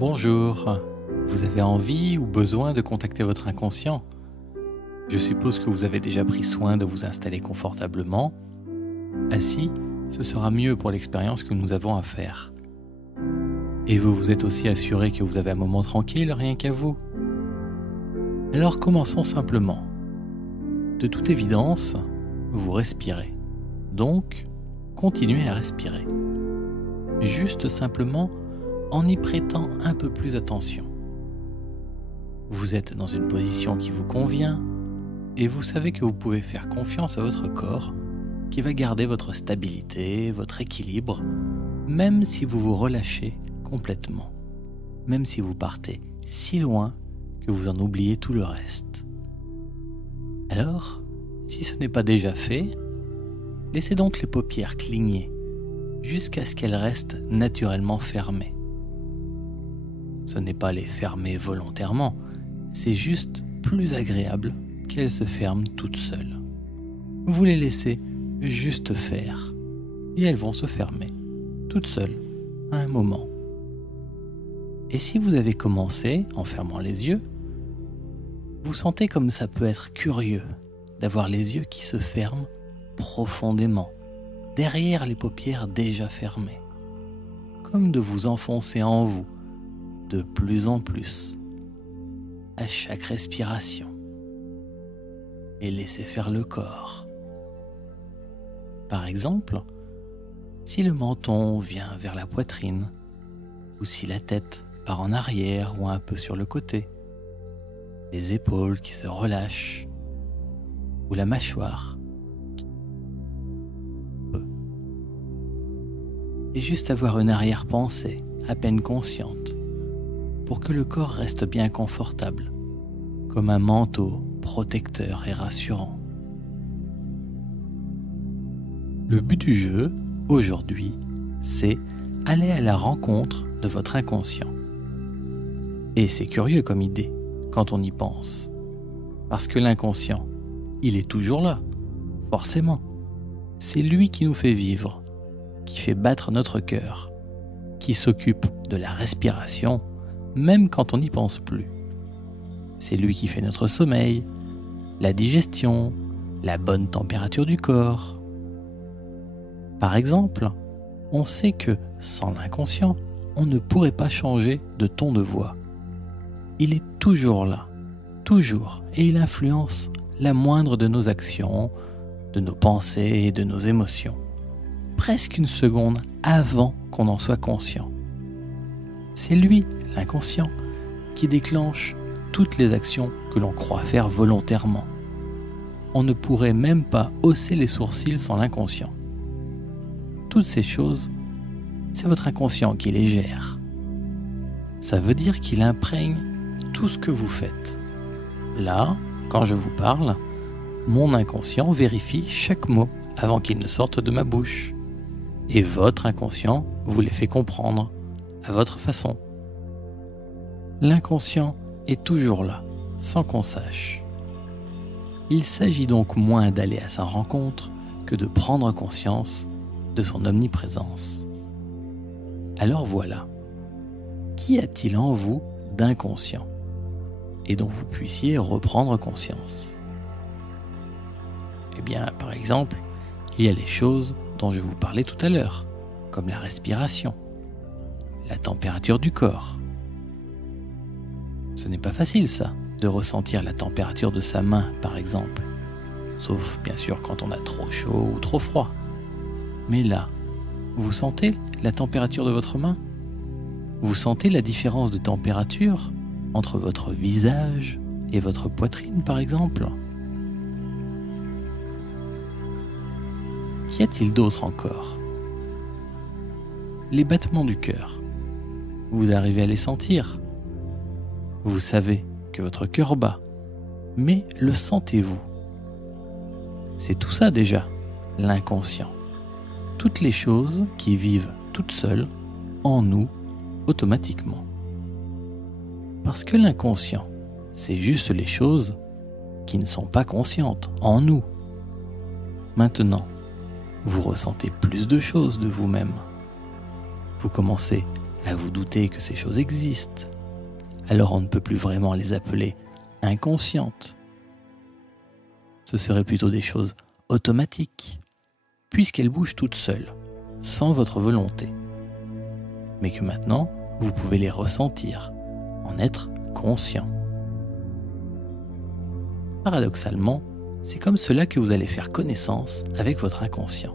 Bonjour, vous avez envie ou besoin de contacter votre inconscient? Je suppose que vous avez déjà pris soin de vous installer confortablement. Assis, ce sera mieux pour l'expérience que nous avons à faire. Et vous vous êtes aussi assuré que vous avez un moment tranquille rien qu'à vous. Alors commençons simplement. De toute évidence, vous respirez. Donc, continuez à respirer. Juste simplement en y prêtant un peu plus attention. Vous êtes dans une position qui vous convient et vous savez que vous pouvez faire confiance à votre corps qui va garder votre stabilité, votre équilibre, même si vous vous relâchez complètement, même si vous partez si loin que vous en oubliez tout le reste. Alors, si ce n'est pas déjà fait, laissez donc les paupières cligner jusqu'à ce qu'elles restent naturellement fermées. Ce n'est pas les fermer volontairement, c'est juste plus agréable qu'elles se ferment toutes seules. Vous les laissez juste faire, et elles vont se fermer, toutes seules, à un moment. Et si vous avez commencé en fermant les yeux, vous sentez comme ça peut être curieux d'avoir les yeux qui se ferment profondément, derrière les paupières déjà fermées, comme de vous enfoncer en vous de plus en plus, à chaque respiration, et laissez faire le corps. Par exemple, si le menton vient vers la poitrine, ou si la tête part en arrière ou un peu sur le côté, les épaules qui se relâchent, ou la mâchoire qui et juste avoir une arrière-pensée à peine consciente pour que le corps reste bien confortable, comme un manteau protecteur et rassurant. Le but du jeu, aujourd'hui, c'est aller à la rencontre de votre inconscient. Et c'est curieux comme idée, quand on y pense. Parce que l'inconscient, il est toujours là, forcément. C'est lui qui nous fait vivre, qui fait battre notre cœur, qui s'occupe de la respiration, même quand on n'y pense plus. C'est lui qui fait notre sommeil, la digestion, la bonne température du corps. Par exemple, on sait que, sans l'inconscient, on ne pourrait pas changer de ton de voix. Il est toujours là, toujours, et il influence la moindre de nos actions, de nos pensées et de nos émotions, presque une seconde avant qu'on en soit conscient. C'est lui, l'inconscient, qui déclenche toutes les actions que l'on croit faire volontairement. On ne pourrait même pas hausser les sourcils sans l'inconscient. Toutes ces choses, c'est votre inconscient qui les gère. Ça veut dire qu'il imprègne tout ce que vous faites. Là, quand je vous parle, mon inconscient vérifie chaque mot avant qu'il ne sorte de ma bouche. Et votre inconscient vous les fait comprendre à votre façon. L'inconscient est toujours là, sans qu'on sache. Il s'agit donc moins d'aller à sa rencontre que de prendre conscience de son omniprésence. Alors voilà, qu'y a-t-il en vous d'inconscient et dont vous puissiez reprendre conscience? Eh bien, par exemple, il y a les choses dont je vous parlais tout à l'heure, comme la respiration, la température du corps. Ce n'est pas facile ça, de ressentir la température de sa main par exemple, sauf bien sûr quand on a trop chaud ou trop froid. Mais là, vous sentez la température de votre main? Vous sentez la différence de température entre votre visage et votre poitrine par exemple? Qu'y a-t-il d'autre encore? Les battements du cœur. Vous arrivez à les sentir? Vous savez que votre cœur bat, mais le sentez-vous? C'est tout ça déjà, l'inconscient. Toutes les choses qui vivent toutes seules en nous automatiquement. Parce que l'inconscient, c'est juste les choses qui ne sont pas conscientes en nous. Maintenant, vous ressentez plus de choses de vous-même. Vous commencez à vous douter que ces choses existent, alors on ne peut plus vraiment les appeler inconscientes. Ce seraient plutôt des choses automatiques, puisqu'elles bougent toutes seules, sans votre volonté. Mais que maintenant, vous pouvez les ressentir, en être conscient. Paradoxalement, c'est comme cela que vous allez faire connaissance avec votre inconscient,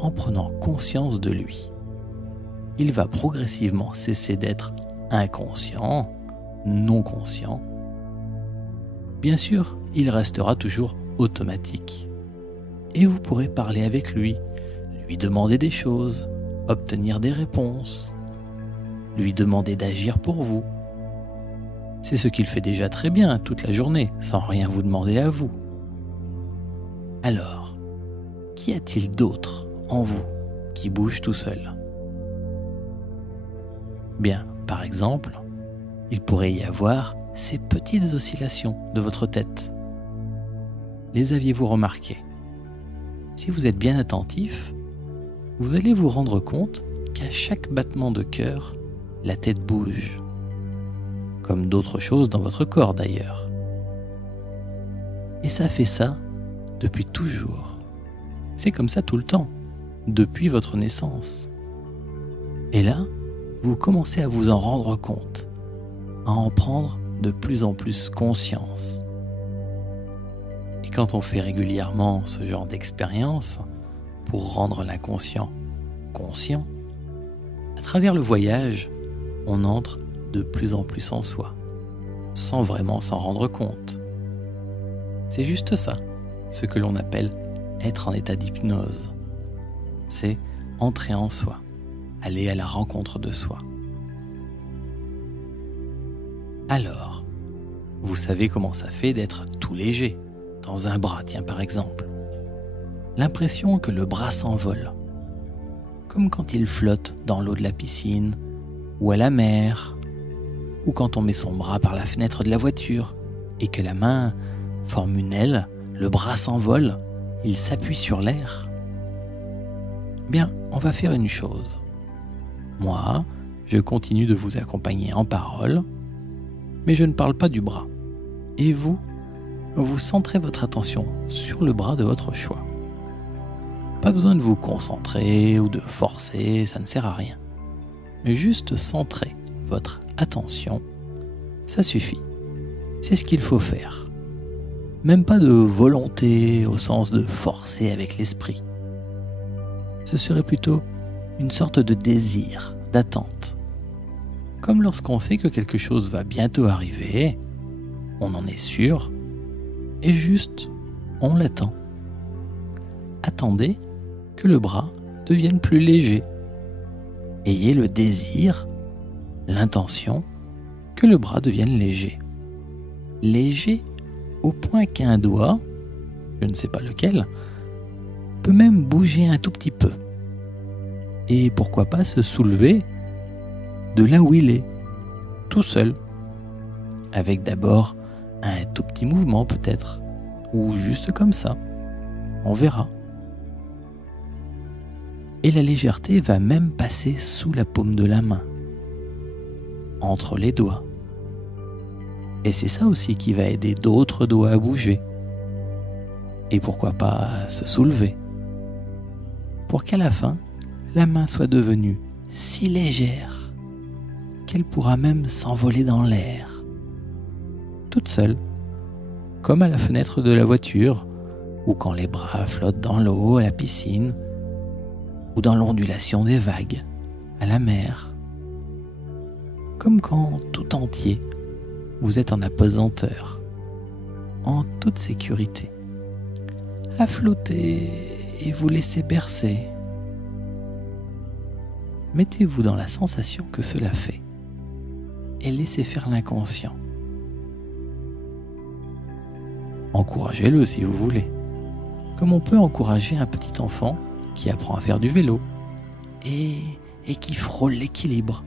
en prenant conscience de lui. Il va progressivement cesser d'être inconscient, non conscient. Bien sûr, il restera toujours automatique. Et vous pourrez parler avec lui, lui demander des choses, obtenir des réponses, lui demander d'agir pour vous. C'est ce qu'il fait déjà très bien toute la journée, sans rien vous demander à vous. Alors, qu'y a-t-il d'autre en vous qui bouge tout seul? Bien, par exemple, il pourrait y avoir ces petites oscillations de votre tête. Les aviez-vous remarquées? Si vous êtes bien attentif, vous allez vous rendre compte qu'à chaque battement de cœur, la tête bouge. Comme d'autres choses dans votre corps d'ailleurs. Et ça fait ça depuis toujours. C'est comme ça tout le temps, depuis votre naissance. Et là, vous commencez à vous en rendre compte, à en prendre de plus en plus conscience. Et quand on fait régulièrement ce genre d'expérience, pour rendre l'inconscient conscient, à travers le voyage, on entre de plus en plus en soi, sans vraiment s'en rendre compte. C'est juste ça, ce que l'on appelle être en état d'hypnose. C'est entrer en soi, aller à la rencontre de soi. Alors, vous savez comment ça fait d'être tout léger, dans un bras, tiens par exemple. L'impression que le bras s'envole, comme quand il flotte dans l'eau de la piscine, ou à la mer, ou quand on met son bras par la fenêtre de la voiture, et que la main forme une aile, le bras s'envole, il s'appuie sur l'air. Bien, on va faire une chose. Moi, je continue de vous accompagner en parole, mais je ne parle pas du bras. Et vous, vous centrez votre attention sur le bras de votre choix. Pas besoin de vous concentrer ou de forcer, ça ne sert à rien. Mais juste centrer votre attention, ça suffit. C'est ce qu'il faut faire. Même pas de volonté au sens de forcer avec l'esprit. Ce serait plutôt une sorte de désir, d'attente. Comme lorsqu'on sait que quelque chose va bientôt arriver, on en est sûr, et juste, on l'attend. Attendez que le bras devienne plus léger. Ayez le désir, l'intention, que le bras devienne léger. Léger au point qu'un doigt, je ne sais pas lequel, peut même bouger un tout petit peu. Et pourquoi pas se soulever de là où il est, tout seul. Avec d'abord un tout petit mouvement peut-être, ou juste comme ça. On verra. Et la légèreté va même passer sous la paume de la main, entre les doigts. Et c'est ça aussi qui va aider d'autres doigts à bouger. Et pourquoi pas se soulever, pour qu'à la fin, la main soit devenue si légère qu'elle pourra même s'envoler dans l'air, toute seule, comme à la fenêtre de la voiture, ou quand les bras flottent dans l'eau à la piscine, ou dans l'ondulation des vagues à la mer. Comme quand, tout entier, vous êtes en apesanteur, en toute sécurité, à flotter et vous laisser bercer. Mettez-vous dans la sensation que cela fait et laissez faire l'inconscient. Encouragez-le si vous voulez, comme on peut encourager un petit enfant qui apprend à faire du vélo et qui frôle l'équilibre,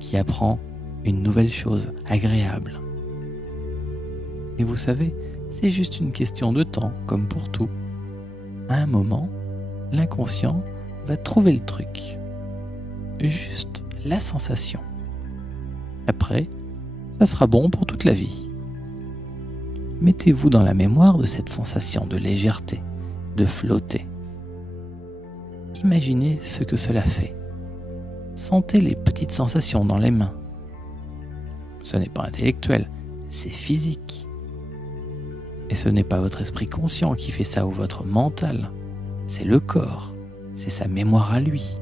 qui apprend une nouvelle chose agréable. Et vous savez, c'est juste une question de temps, comme pour tout. À un moment, l'inconscient va trouver le truc. Juste la sensation. Après, ça sera bon pour toute la vie. Mettez-vous dans la mémoire de cette sensation de légèreté, de flotter. Imaginez ce que cela fait. Sentez les petites sensations dans les mains. Ce n'est pas intellectuel, c'est physique. Et ce n'est pas votre esprit conscient qui fait ça ou votre mental, c'est le corps, c'est sa mémoire à lui.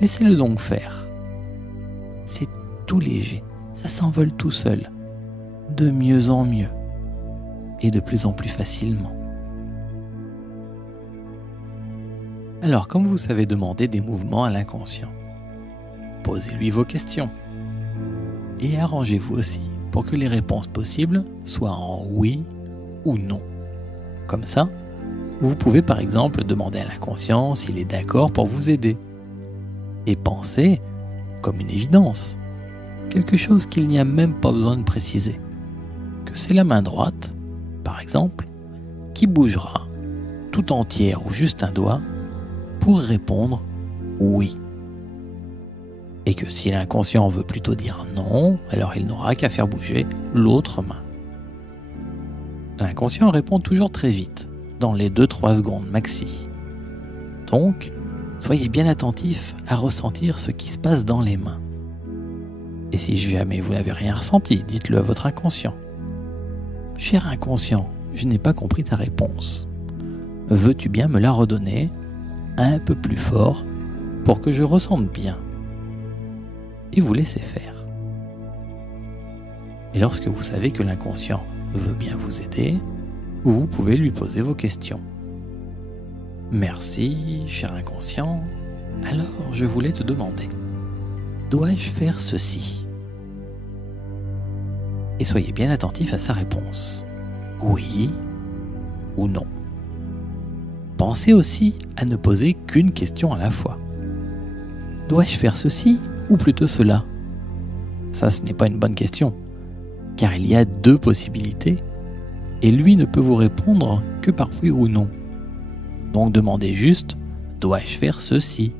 Laissez-le donc faire. C'est tout léger, ça s'envole tout seul, de mieux en mieux, et de plus en plus facilement. Alors, comme vous savez demander des mouvements à l'inconscient, posez-lui vos questions. Et arrangez-vous aussi pour que les réponses possibles soient en oui ou non. Comme ça, vous pouvez par exemple demander à l'inconscient s'il est d'accord pour vous aider. Et pensez, comme une évidence, quelque chose qu'il n'y a même pas besoin de préciser, que c'est la main droite, par exemple, qui bougera, tout entière ou juste un doigt, pour répondre oui. Et que si l'inconscient veut plutôt dire non, alors il n'aura qu'à faire bouger l'autre main. L'inconscient répond toujours très vite, dans les 2-3 secondes maxi. Donc, soyez bien attentif à ressentir ce qui se passe dans les mains. Et si jamais vous n'avez rien ressenti, dites-le à votre inconscient. Cher inconscient, je n'ai pas compris ta réponse. Veux-tu bien me la redonner un peu plus fort pour que je ressente bien? Et vous laissez faire. Et lorsque vous savez que l'inconscient veut bien vous aider, vous pouvez lui poser vos questions. Merci, cher inconscient. Alors, je voulais te demander, dois-je faire ceci? Et soyez bien attentif à sa réponse. Oui ou non. Pensez aussi à ne poser qu'une question à la fois. Dois-je faire ceci ou plutôt cela? Ça, ce n'est pas une bonne question, car il y a 2 possibilités, et lui ne peut vous répondre que par oui ou non. Donc demandez juste, dois-je faire ceci?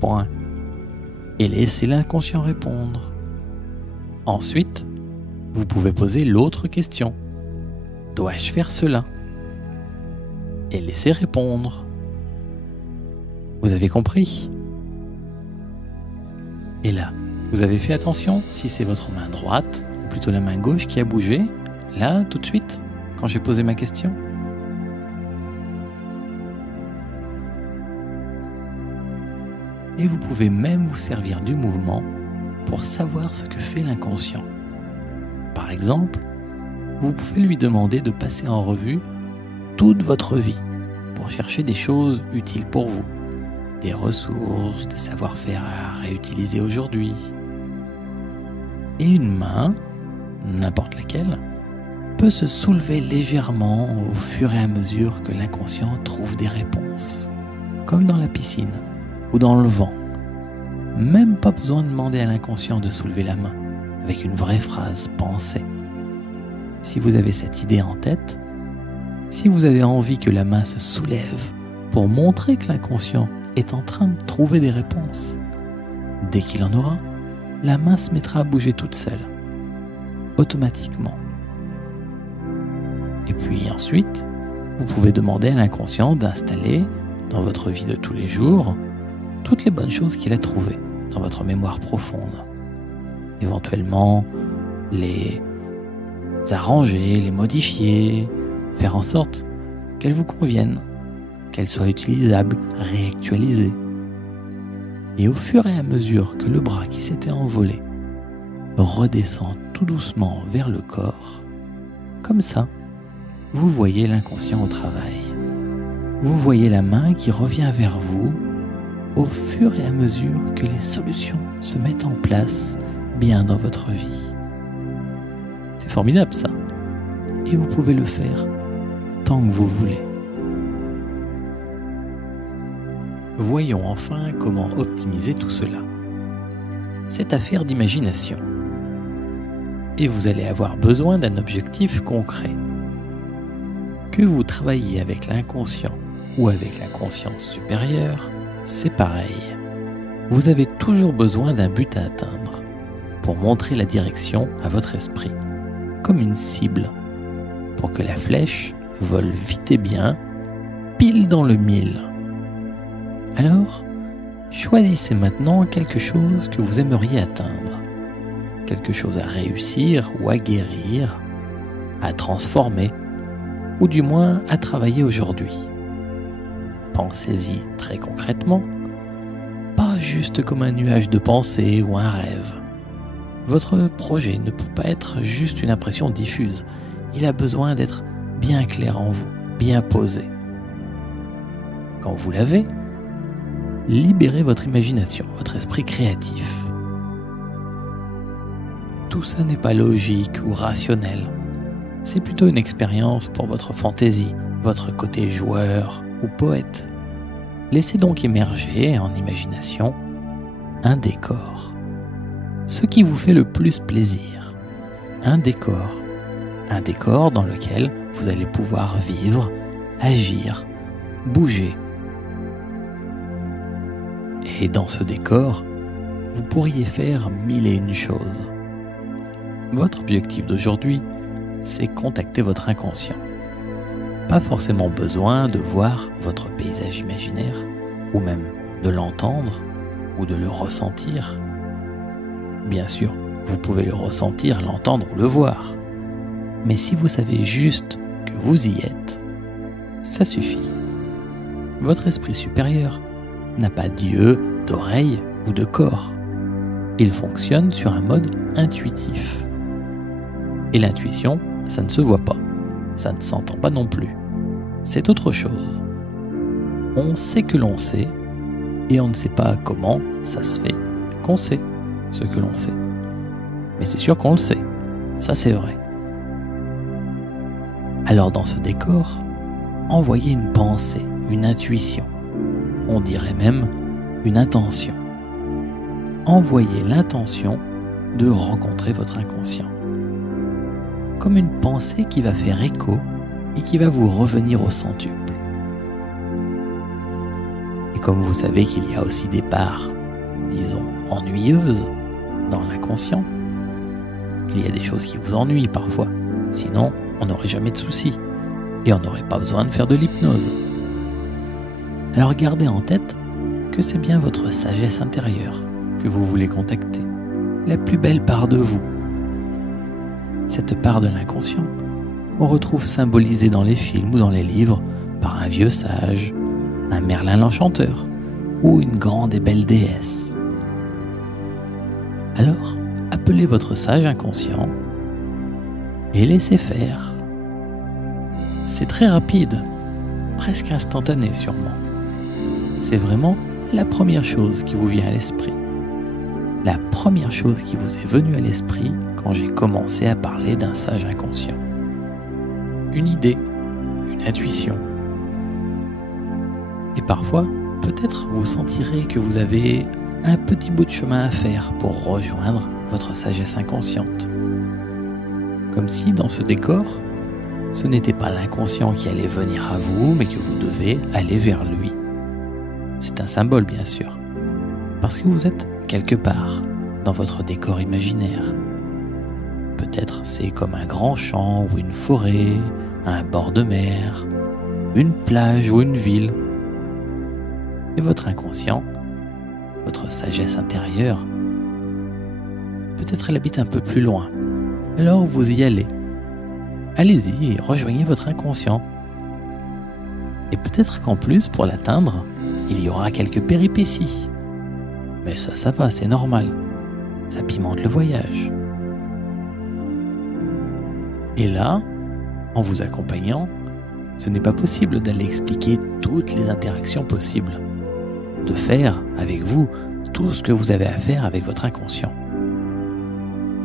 Point. Et laissez l'inconscient répondre. Ensuite, vous pouvez poser l'autre question. Dois-je faire cela? Et laissez répondre. Vous avez compris? Et là, vous avez fait attention si c'est votre main droite ou plutôt la main gauche qui a bougé, là, tout de suite, quand j'ai posé ma question? Et vous pouvez même vous servir du mouvement pour savoir ce que fait l'inconscient. Par exemple, vous pouvez lui demander de passer en revue toute votre vie pour chercher des choses utiles pour vous, des ressources, des savoir-faire à réutiliser aujourd'hui. Et une main, n'importe laquelle, peut se soulever légèrement au fur et à mesure que l'inconscient trouve des réponses, comme dans la piscine ou dans le vent. Même pas besoin de demander à l'inconscient de soulever la main avec une vraie phrase pensée. Si vous avez cette idée en tête, si vous avez envie que la main se soulève pour montrer que l'inconscient est en train de trouver des réponses, dès qu'il en aura, la main se mettra à bouger toute seule, automatiquement. Et puis ensuite, vous pouvez demander à l'inconscient d'installer dans votre vie de tous les jours toutes les bonnes choses qu'il a trouvées dans votre mémoire profonde. Éventuellement, les arranger, les modifier, faire en sorte qu'elles vous conviennent, qu'elles soient utilisables, réactualisées. Et au fur et à mesure que le bras qui s'était envolé redescend tout doucement vers le corps, comme ça, vous voyez l'inconscient au travail. Vous voyez la main qui revient vers vous au fur et à mesure que les solutions se mettent en place bien dans votre vie. C'est formidable ça. Et vous pouvez le faire tant que vous voulez. Voyons enfin comment optimiser tout cela. C'est affaire d'imagination. Et vous allez avoir besoin d'un objectif concret. Que vous travailliez avec l'inconscient ou avec la conscience supérieure, c'est pareil. Vous avez toujours besoin d'un but à atteindre pour montrer la direction à votre esprit, comme une cible, pour que la flèche vole vite et bien, pile dans le mille. Alors, choisissez maintenant quelque chose que vous aimeriez atteindre, quelque chose à réussir ou à guérir, à transformer, ou du moins à travailler aujourd'hui. Pensez-y très concrètement, pas juste comme un nuage de pensée ou un rêve. Votre projet ne peut pas être juste une impression diffuse, il a besoin d'être bien clair en vous, bien posé. Quand vous l'avez, libérez votre imagination, votre esprit créatif. Tout ça n'est pas logique ou rationnel. C'est plutôt une expérience pour votre fantaisie, votre côté joueur ou poète. Laissez donc émerger en imagination un décor. Ce qui vous fait le plus plaisir. Un décor dans lequel vous allez pouvoir vivre, agir, bouger. Et dans ce décor, vous pourriez faire 1001 choses. Votre objectif d'aujourd'hui, c'est contacter votre inconscient. Pas forcément besoin de voir votre paysage imaginaire, ou même de l'entendre, ou de le ressentir. Bien sûr, vous pouvez le ressentir, l'entendre ou le voir. Mais si vous savez juste que vous y êtes, ça suffit. Votre esprit supérieur n'a pas d'yeux, d'oreilles ou de corps. Il fonctionne sur un mode intuitif. Et l'intuition, ça ne se voit pas, ça ne s'entend pas non plus. C'est autre chose. On sait que l'on sait, et on ne sait pas comment ça se fait qu'on sait ce que l'on sait. Mais c'est sûr qu'on le sait, ça c'est vrai. Alors dans ce décor, envoyez une pensée, une intuition, on dirait même une intention. Envoyez l'intention de rencontrer votre inconscient. Comme une pensée qui va faire écho et qui va vous revenir au centuple. Et comme vous savez qu'il y a aussi des parts, disons, ennuyeuses dans l'inconscient, il y a des choses qui vous ennuient parfois, sinon on n'aurait jamais de soucis et on n'aurait pas besoin de faire de l'hypnose. Alors gardez en tête que c'est bien votre sagesse intérieure que vous voulez contacter, la plus belle part de vous. Cette part de l'inconscient, on retrouve symbolisée dans les films ou dans les livres par un vieux sage, un Merlin l'Enchanteur ou une grande et belle déesse. Alors, appelez votre sage inconscient et laissez faire. C'est très rapide, presque instantané sûrement. C'est vraiment la première chose qui vous vient à l'esprit. La première chose qui vous est venue à l'esprit quand j'ai commencé à parler d'un sage inconscient. Une idée, une intuition. Et parfois, peut-être vous sentirez que vous avez un petit bout de chemin à faire pour rejoindre votre sagesse inconsciente. Comme si dans ce décor, ce n'était pas l'inconscient qui allait venir à vous, mais que vous devez aller vers lui. C'est un symbole bien sûr, parce que vous êtes quelque part dans votre décor imaginaire. Peut-être c'est comme un grand champ ou une forêt, un bord de mer, une plage ou une ville. Et votre inconscient, votre sagesse intérieure, peut-être elle habite un peu plus loin. Alors vous y allez. Allez-y et rejoignez votre inconscient. Et peut-être qu'en plus, pour l'atteindre, il y aura quelques péripéties. Mais ça va, c'est normal. Ça pimente le voyage. Et là, en vous accompagnant, ce n'est pas possible d'aller expliquer toutes les interactions possibles, de faire avec vous tout ce que vous avez à faire avec votre inconscient.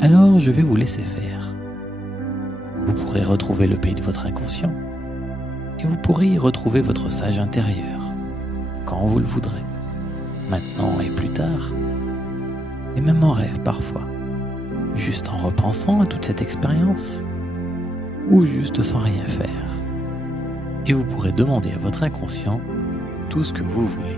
Alors je vais vous laisser faire. Vous pourrez retrouver le pays de votre inconscient et vous pourrez y retrouver votre sage intérieur, quand vous le voudrez, maintenant et plus tard, et même en rêve parfois, juste en repensant à toute cette expérience, ou juste sans rien faire. Et vous pourrez demander à votre inconscient tout ce que vous voulez.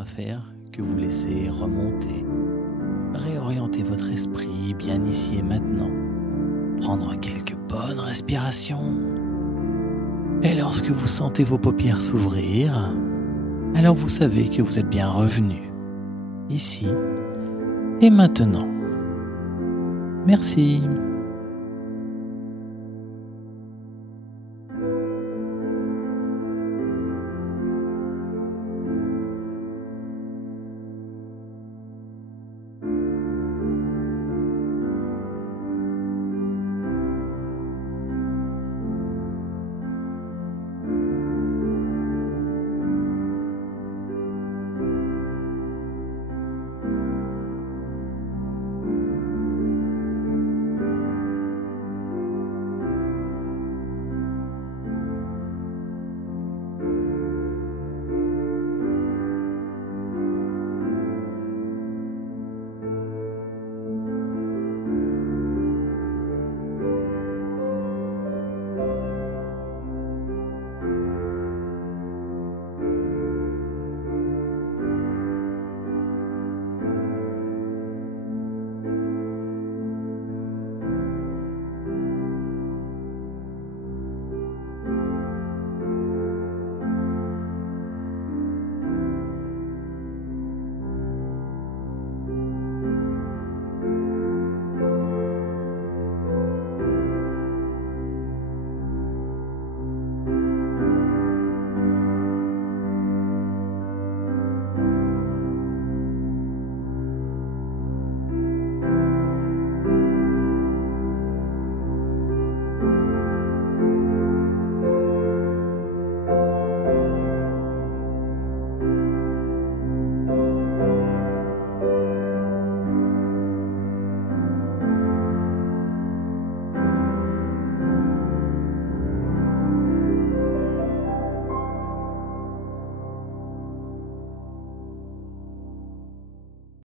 à faire que vous laisser remonter. Réorientez votre esprit bien ici et maintenant. Prendre quelques bonnes respirations. Et lorsque vous sentez vos paupières s'ouvrir, alors vous savez que vous êtes bien revenu, ici et maintenant. Merci.